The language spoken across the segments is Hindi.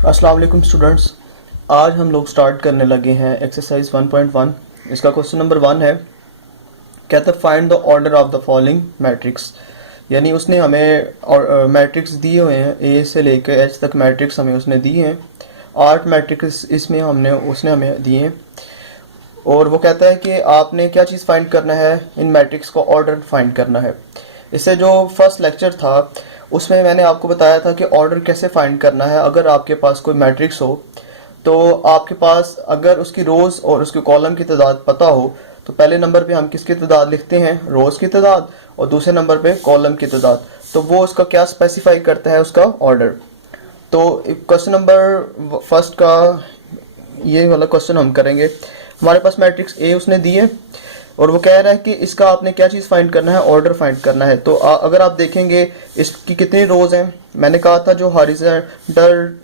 अस्सलाम वालेकुम स्टूडेंट्स। आज हम लोग स्टार्ट करने लगे हैं एक्सरसाइज 1.1। इसका क्वेश्चन नंबर 1 है, कहता find the order of the following matrix. यानी उसने हमें मैट्रिक्स दिए हुए हैं, ए से लेकर एच तक मैट्रिक्स हमें उसने दिए हैं। 8 मैट्रिक्स इसमें उसने हमें दिए हैं और वो कहता है कि आपने क्या चीज़ फाइंड करना है, इन मैट्रिक्स को ऑर्डर फाइंड करना है। इससे जो फर्स्ट लेक्चर था उसमें मैंने आपको बताया था कि ऑर्डर कैसे फाइंड करना है। अगर आपके पास कोई मैट्रिक्स हो तो आपके पास अगर उसकी रोज़ और उसके कॉलम की तादाद पता हो तो पहले नंबर पे हम किसकी तादाद लिखते हैं, रोज़ की तादाद, और दूसरे नंबर पे कॉलम की तादाद। तो वो उसका क्या स्पेसिफाई करता है, उसका ऑर्डर। तो क्वेश्चन नंबर फर्स्ट का ये वाला क्वेश्चन हम करेंगे। हमारे पास मैट्रिक्स ए उसने दी है और वो कह रहा है कि इसका आपने क्या चीज़ फाइंड करना है, ऑर्डर फाइंड करना है। तो अगर आप देखेंगे इसकी कितनी रोज़ हैं, मैंने कहा था जो हॉरिजॉन्टल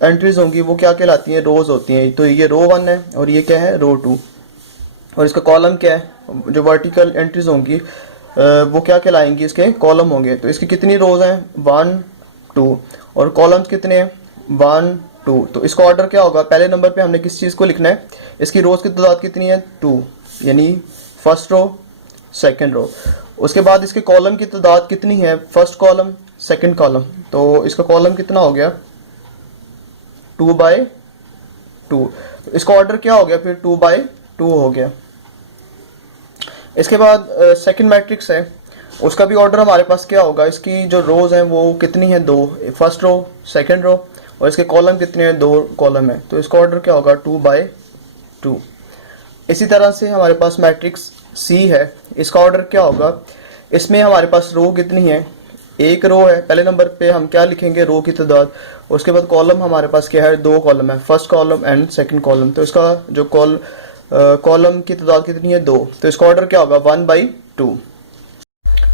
एंट्रीज होंगी वो क्या कहलाती हैं, रोज़ होती हैं। तो ये रो 1 है और ये क्या है, रो 2। और इसका कॉलम क्या है, जो वर्टिकल एंट्रीज होंगी वो क्या कहलाएंगी, इसके कॉलम होंगे। तो इसकी कितनी रोज़ हैं, 1 2, और कॉलम्स कितने हैं, 1 2। तो इसका ऑर्डर क्या होगा, पहले नंबर पे हमने किस चीज़ को लिखना है, इसकी रोज़ की तादाद कितनी है, 2, यानी फर्स्ट रो सेकंड रो। उसके बाद इसके कॉलम की तादाद कितनी है, फर्स्ट कॉलम सेकंड कॉलम। तो इसका कॉलम कितना हो गया, 2/2। तो इसका ऑर्डर क्या हो गया फिर, 2/2 हो गया। इसके बाद सेकंड मैट्रिक्स है, उसका भी ऑर्डर हमारे पास क्या होगा, इसकी जो रोज़ हैं वो कितनी है, 2, फर्स्ट रो सेकंड रो, और इसके कॉलम कितने हैं, 2 कॉलम है। तो इसका ऑर्डर क्या होगा, 2/2। इसी तरह से हमारे पास मैट्रिक्स सी है, इसका ऑर्डर क्या होगा, इसमें हमारे पास रो कितनी है, एक रो है, पहले नंबर पे हम क्या लिखेंगे, रो की तादाद। उसके बाद कॉलम हमारे पास क्या है, 2 कॉलम है, first column and second column. तो इसका जो कॉलम की तादाद कितनी है, 2। तो इसका ऑर्डर क्या होगा, 1/2।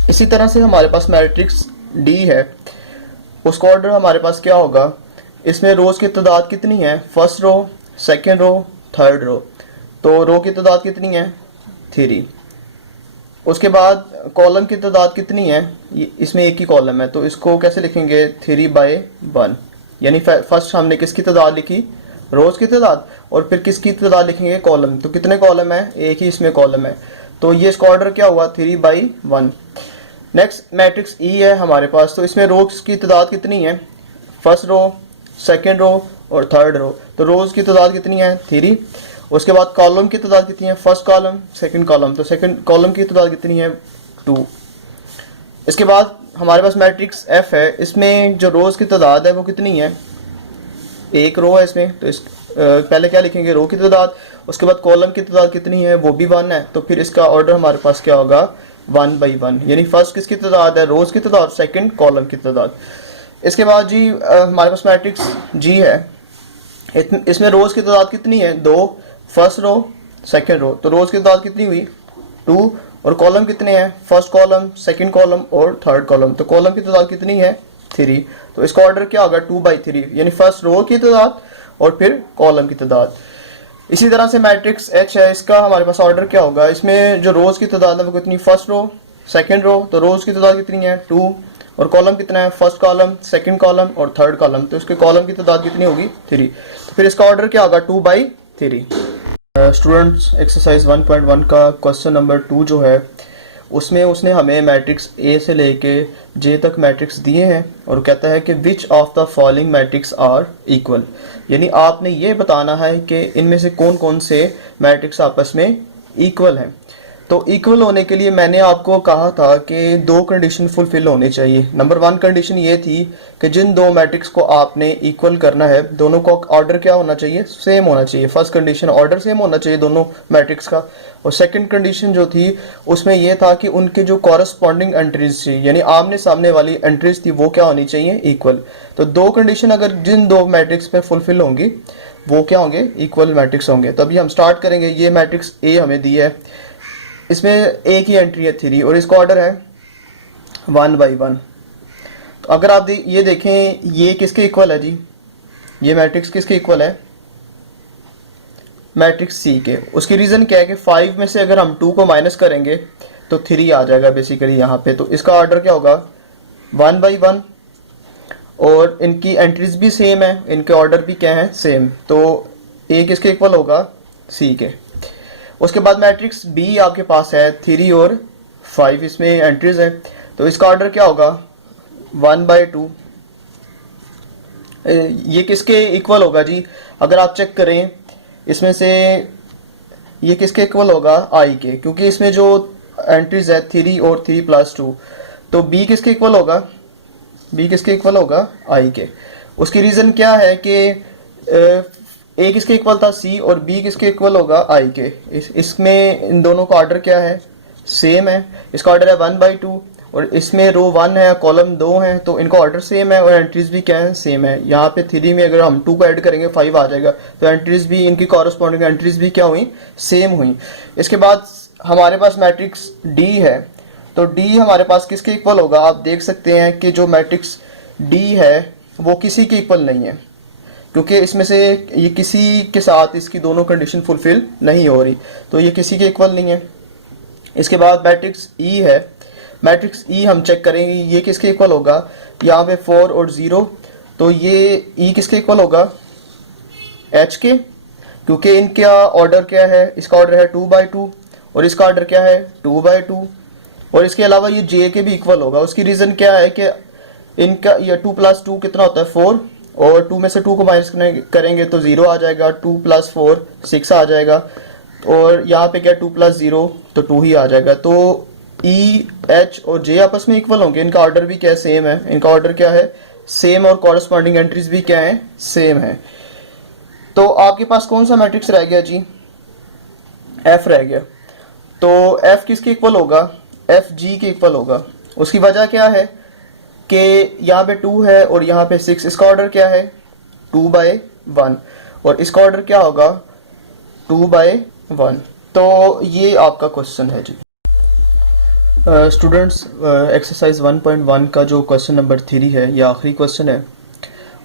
इसी तरह से हमारे पास मैट्रिक्स डी है, उसका ऑर्डर हमारे पास क्या होगा, इसमें रोज की तादाद कितनी है, first row second row third row. तो रो की तादाद कितनी है, 3। उसके बाद कॉलम की तादाद कितनी है, इसमें एक ही कॉलम है, तो इसको कैसे लिखेंगे, 3/1। यानी फर्स्ट हमने किसकी तादाद लिखी, रोज की तादाद, और फिर किसकी तादाद लिखेंगे, कॉलम। तो कितने कॉलम है, एक ही इसमें कॉलम है। तो ये इसका ऑर्डर क्या हुआ, 3/1। नेक्स्ट मैट्रिक्स ई है हमारे पास, तो इसमें रोज की तादाद कितनी है, फर्स्ट रो सेकेंड रो और थर्ड रो। तो रोज की तादाद कितनी है, 3। उसके बाद कॉलम की तादाद कितनी है, फर्स्ट कॉलम सेकंड कॉलम। तो सेकंड कॉलम की तादाद कितनी है, 2। इसके बाद हमारे पास मैट्रिक्स एफ है, इसमें जो रोज की तादाद है वो कितनी है, एक रो है इसमें। तो इस पहले क्या लिखेंगे, रो की तादाद। उसके बाद कॉलम की तादाद कितनी है, वो भी 1 है। तो फिर इसका ऑर्डर हमारे पास क्या होगा, 1/1। यानी फर्स्ट किसकी तादाद है, रोज की तादाद, सेकंड कॉलम की तादाद। इसके बाद जी हमारे पास मैट्रिक्स जी है, इसमें रोज की तादाद कितनी है, 2, फर्स्ट रो सेकंड रो। तो रोज की तादाद कितनी हुई, 2, और कॉलम कितने हैं, फर्स्ट कॉलम सेकंड कॉलम और थर्ड कॉलम। तो कॉलम की तादाद कितनी है, 3। तो इसका ऑर्डर क्या होगा, 2/3, यानी फर्स्ट रो की तादाद और फिर कॉलम की तादाद। इसी तरह से मैट्रिक्स एच है, इसका हमारे पास ऑर्डर क्या होगा, इसमें जो रोज की तादाद है वो कितनी, फर्स्ट रो सेकंड रो। तो रोज की तादाद कितनी है, 2, और कॉलम कितना है, फर्स्ट कॉलम सेकंड कॉलम और थर्ड कॉलम। तो इसके कॉलम की तादाद कितनी होगी, 3। तो फिर इसका ऑर्डर क्या होगा, 2/3। स्टूडेंट्स एक्सरसाइज 1.1 का क्वेश्चन नंबर 2 जो है उसमें उसने हमें मैट्रिक्स ए से लेके जे तक मैट्रिक्स दिए हैं और कहता है कि which of the following matrix are equal. यानी आपने ये बताना है कि इनमें से कौन कौन से मैट्रिक्स आपस में इक्वल हैं। तो इक्वल होने के लिए मैंने आपको कहा था कि 2 कंडीशन फुलफिल होनी चाहिए। नंबर 1 कंडीशन ये थी कि जिन 2 मैट्रिक्स को आपने इक्वल करना है, दोनों का ऑर्डर क्या होना चाहिए, सेम होना चाहिए। फर्स्ट कंडीशन ऑर्डर सेम होना चाहिए दोनों मैट्रिक्स का। और सेकंड कंडीशन जो थी उसमें यह था कि उनके जो कॉरस्पॉन्डिंग एंट्रीज थी, यानी आमने सामने वाली एंट्रीज थी, वो क्या होनी चाहिए, इक्वल। तो 2 कंडीशन अगर जिन 2 मैट्रिक्स पे फुलफिल होंगी वो क्या होंगे, इक्वल मैट्रिक्स होंगे। तो अभी हम स्टार्ट करेंगे। ये मैट्रिक्स ए हमें दी है, इसमें एक ही एंट्री है 3 और इसका ऑर्डर है 1/1। तो अगर आप ये देखें, ये किसके इक्वल है जी, ये मैट्रिक्स किसके इक्वल है, मैट्रिक्स सी के। उसकी रीज़न क्या है कि 5 में से अगर हम 2 को माइनस करेंगे तो 3 आ जाएगा बेसिकली यहाँ पे। तो इसका ऑर्डर क्या होगा, 1/1। और इनकी एंट्रीज भी सेम है, इनके ऑर्डर भी क्या है, सेम। तो ए किसके इक्वल होगा, सी के। उसके बाद मैट्रिक्स बी आपके पास है 3 और 5, इसमें एंट्रीज है, तो इसका ऑर्डर क्या होगा 1/2। ये किसके इक्वल होगा जी, अगर आप चेक करें इसमें से ये किसके इक्वल होगा, आई के, क्योंकि इसमें जो एंट्रीज है 3 और 3+2, तो बी किसके इक्वल होगा, बी किसके इक्वल होगा, आई के। उसकी रीज़न क्या है कि ए किसके इक्वल था, सी, और बी किसके इक्वल होगा, आई के। इसमें इन दोनों का ऑर्डर क्या है, सेम है। इसका ऑर्डर है 1/2 और इसमें रो 1 है, कॉलम 2 है, तो इनका ऑर्डर सेम है और एंट्रीज भी क्या है, सेम है। यहाँ पे 3 में अगर हम 2 को ऐड करेंगे 5 आ जाएगा, तो एंट्रीज भी इनकी कॉरस्पॉन्डिंग एंट्रीज भी क्या हुई, सेम हुई। इसके बाद हमारे पास मैट्रिक्स डी है, तो डी हमारे पास किसके इक्वल होगा, आप देख सकते हैं कि जो मैट्रिक्स डी है वो किसी के इक्वल नहीं है, क्योंकि इसमें से ये किसी के साथ इसकी दोनों कंडीशन फुलफिल नहीं हो रही, तो ये किसी के इक्वल नहीं है। इसके बाद मैट्रिक्स ई है, मैट्रिक्स ई हम चेक करेंगे ये किसके इक्वल होगा, यहाँ पे 4 और 0, तो ये ई किसके इक्वल होगा, एच के, क्योंकि इनका ऑर्डर क्या है, इसका ऑर्डर है 2/2 और इसका ऑर्डर क्या है 2/2, और इसके अलावा ये जे के भी इक्वल होगा। उसकी रीज़न क्या है कि इनका ये 2+2 कितना होता है 4, और 2 में से 2 को माइनस करेंगे तो 0 आ जाएगा, 2 + 4 6 आ जाएगा, और यहाँ पे क्या 2 + 0 तो 2 ही आ जाएगा। तो ई, एच और जे आपस में इक्वल होंगे, इनका ऑर्डर भी क्या है, सेम है, इनका ऑर्डर क्या है, सेम, और कॉरस्पॉन्डिंग एंट्रीज भी क्या है, सेम है। तो आपके पास कौन सा मैट्रिक्स रह गया जी, एफ रह गया। तो एफ किसके इक्वल होगा, एफ जी के इक्वल होगा। उसकी वजह क्या है कि यहाँ पे 2 है और यहाँ पे 6, इसका ऑर्डर क्या है 2/1, और इसका ऑर्डर क्या होगा 2/1। तो ये आपका क्वेश्चन है जी। स्टूडेंट्स, एक्सरसाइज 1.1 का जो क्वेश्चन नंबर 3 है ये आखिरी क्वेश्चन है,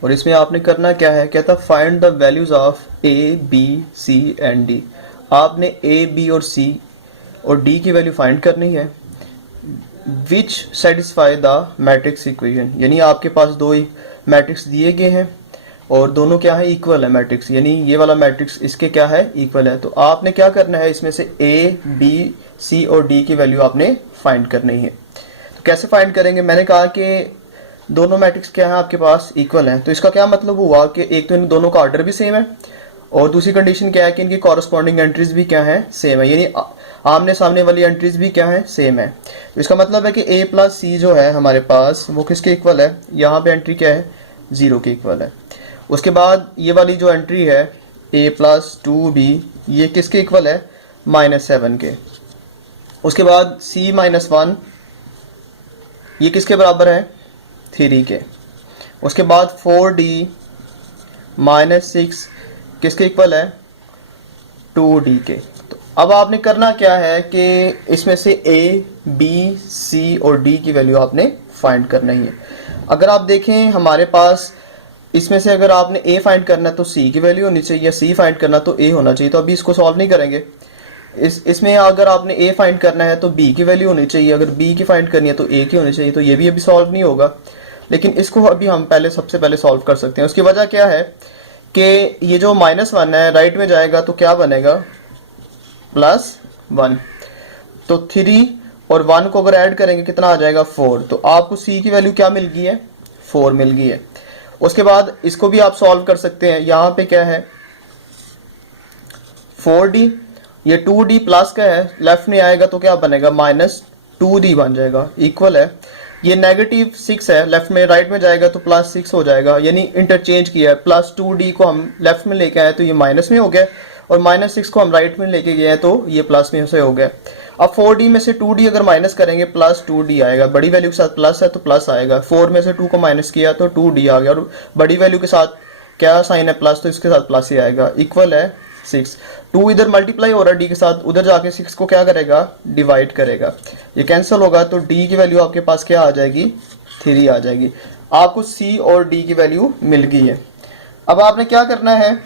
और इसमें आपने करना क्या है, कहता find the values of a, b, c and d. आपने ए, बी और सी और डी की वैल्यू फाइंड करनी है विच सेटिस्फाई द मैट्रिक्स इक्वेशन, यानी आपके पास दो मैट्रिक्स दिए गए हैं और दोनों क्या है, इक्वल है मैट्रिक्स, यानी ये वाला मैट्रिक्स इसके क्या है, इक्वल है। तो आपने क्या करना है, इसमें से ए, बी, सी और डी की वैल्यू आपने फाइंड करनी है। तो कैसे फाइंड करेंगे, मैंने कहा कि दोनों मैट्रिक्स क्या है आपके पास, इक्वल है। तो इसका क्या मतलब हुआ कि एक तो इन दोनों का ऑर्डर भी सेम है, और दूसरी कंडीशन क्या है कि इनकी कॉरस्पॉन्डिंग एंट्रीज भी क्या है, सेम है, यानी आमने सामने वाली एंट्रीज भी क्या है, सेम है। तो इसका मतलब है कि a + c जो है हमारे पास वो किसके इक्वल है, यहाँ पे एंट्री क्या है, 0 के इक्वल है। उसके बाद ये वाली जो एंट्री है a + 2b ये किसके इक्वल है, -7 के। उसके बाद c - 1 ये किसके बराबर है, 3 के। उसके बाद 4d - 6 किसके इक्वल है, 2d के। तो अब आपने करना क्या है कि इसमें से a, b, c और d की वैल्यू आपने फाइंड करना ही है। अगर आप देखें हमारे पास इसमें से अगर आपने a फाइंड करना है तो c की वैल्यू होनी चाहिए, या c फाइंड करना तो a होना चाहिए। तो अभी इसको सॉल्व नहीं करेंगे। इसमें अगर आपने a फाइंड करना है तो b की वैल्यू होनी चाहिए, अगर b की फाइंड करनी है तो a की होनी चाहिए। तो ये भी अभी सॉल्व नहीं होगा, लेकिन इसको अभी हम सबसे पहले सॉल्व कर सकते हैं। उसकी वजह क्या है कि ये जो -1 है राइट में जाएगा तो क्या बनेगा, +1। तो 3 और 1 को अगर ऐड करेंगे कितना आ जाएगा, 4। तो आपको c की वैल्यू क्या मिल गई है, 4 मिल गई है। उसके बाद इसको भी आप सॉल्व कर सकते हैं। यहाँ पे क्या है 4d, ये 2d प्लस का है, लेफ्ट में आएगा तो क्या बनेगा, -2d बन जाएगा, इक्वल है। ये -6 है, लेफ्ट में राइट में जाएगा तो +6 हो जाएगा, यानी इंटरचेंज किया है। +2d को हम लेफ्ट में लेके आए तो ये माइनस में हो गया, और -6 को हम राइट में लेके गए हैं तो ये प्लस में से हो गया। अब 4d में से 2d अगर माइनस करेंगे +2d आएगा, बड़ी वैल्यू के साथ प्लस है तो प्लस आएगा। 4 में से 2 को माइनस किया तो 2d आ गया, और बड़ी वैल्यू के साथ क्या साइन है, प्लस, तो इसके साथ प्लस ही आएगा, इक्वल है 6। 2 इधर मल्टीप्लाई हो रहा है d के साथ, उधर जाके 6 को क्या करेगा, डिवाइड करेगा, ये कैंसिल होगा। तो d की वैल्यू आपके पास क्या आ जाएगी, 3 आ जाएगी। आपको c और d की वैल्यू मिल गई है। अब आपने क्या करना है,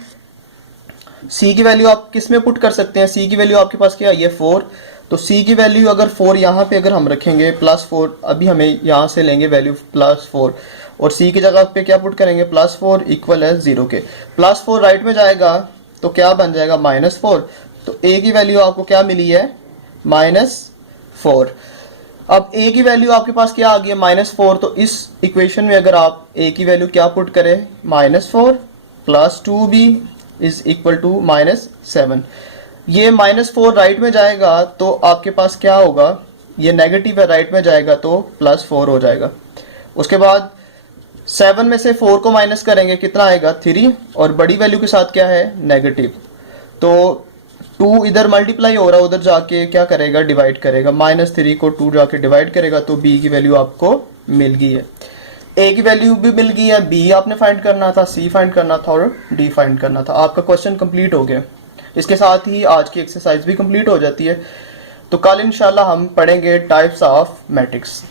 c की वैल्यू आप किस में पुट कर सकते हैं, c की वैल्यू आपके पास क्या है, ये 4। तो c की वैल्यू अगर 4 यहाँ पे अगर हम रखेंगे +4, अभी हमें यहाँ से लेंगे वैल्यू +4, और सी की जगह पे क्या पुट करेंगे, +4 इक्वल है 0 के। +4 राइट में जाएगा तो क्या बन जाएगा, -4। तो ए की वैल्यू आपको क्या मिली है, -4। अब ए की वैल्यू आपके पास क्या आ गई है, -4। तो इस इक्वेशन में अगर आप ए की वैल्यू क्या पुट करें, -4 + 2b इज इक्वल टू -7। ये -4 राइट में जाएगा तो आपके पास क्या होगा, ये नेगेटिव है, राइट में जाएगा तो +4 हो जाएगा। उसके बाद 7 में से 4 को माइनस करेंगे, कितना आएगा, 3। और बड़ी वैल्यू के साथ क्या है, नेगेटिव। तो 2 इधर मल्टीप्लाई हो रहा है, उधर जाके क्या करेगा, डिवाइड करेगा। -3 को 2 जाके डिवाइड करेगा तो b की वैल्यू आपको मिल गई है। a की वैल्यू भी मिल गई है, b आपने फाइंड करना था, c फाइंड करना था और d फाइंड करना था। आपका क्वेश्चन कंप्लीट हो गया। इसके साथ ही आज की एक्सरसाइज भी कंप्लीट हो जाती है। तो कल इंशाल्लाह हम पढ़ेंगे टाइप्स ऑफ मैट्रिक्स।